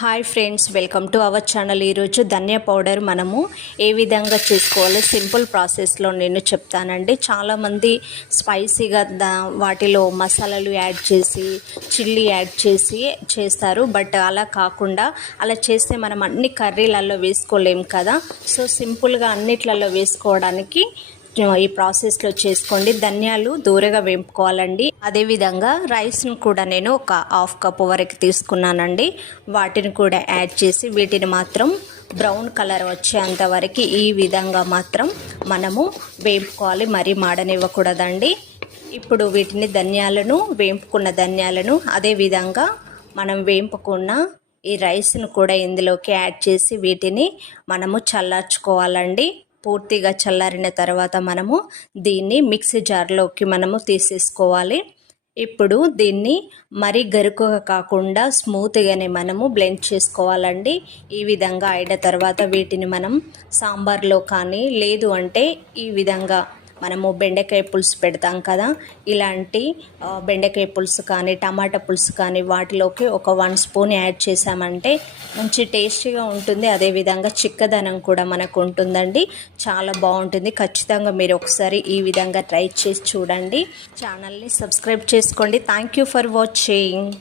Hi friends welcome to our channel ఈరోజు ధనియా powder మనము ఏ విధంగా చేసుకోవాలో? సింపుల్ ప్రాసెస్లో నేను చెప్తానండి. చాలామంది స్పైసీగా దా వాటిలో మసాలాలు యాడ్ చేసి చిల్లీ యాడ్ చేసి చేస్తారు. బట్ అలా కాకుండా అలా చేస్తే మనం అన్ని కర్రీలలో వేసుకోలేం కదా? సో సింపుల్గా అన్నిట్లలో వేసుకోవడానికి ఈ ప్రాసెస్లో చేసుకోండి. ధనియాలు దూరగా వేపుకోవాలండి. అదేవిధంగా రైస్ను కూడా నేను ఒక హాఫ్ కప్ వరకు తీసుకున్నానండి. వాటిని కూడా యాడ్ చేసి వీటిని మాత్రం బ్రౌన్ కలర్ వచ్చేంత వరకు ఈ విధంగా మాత్రం మనము వేపుకోవాలి. మరీ మాడనివ్వకూడదండి. ఇప్పుడు వీటిని ధనియాలను వేపుకున్న ధనియాలను అదేవిధంగా మనం వేపుకున్న ఈ రైస్ను కూడా ఇందులోకి యాడ్ చేసి వీటిని మనము చల్లార్చుకోవాలండి. పూర్తిగా చల్లారిన తర్వాత మనము దీన్ని మిక్సీ జార్లోకి మనము తీసేసుకోవాలి. ఇప్పుడు దీన్ని మరీ గరుకుగా కాకుండా స్మూత్గానే మనము బ్లెండ్ చేసుకోవాలండి. ఈ విధంగా అయిన తర్వాత వీటిని మనం సాంబార్లో కానీ లేదు అంటే ఈ విధంగా మనము బెండకాయ పులుసు పెడతాం కదా ఇలాంటి బెండకాయ పులుసు కానీ టమాటా పులుసు కానీ వాటిలోకి ఒక వన్ స్పూన్ యాడ్ చేసామంటే మంచి టేస్టీగా ఉంటుంది. అదేవిధంగా చిక్కదనం కూడా మనకు ఉంటుందండి. చాలా బాగుంటుంది. ఖచ్చితంగా మీరు ఒకసారి ఈ విధంగా ట్రై చేసి చూడండి. ఛానల్ని సబ్స్క్రైబ్ చేసుకోండి. Thank you for watching.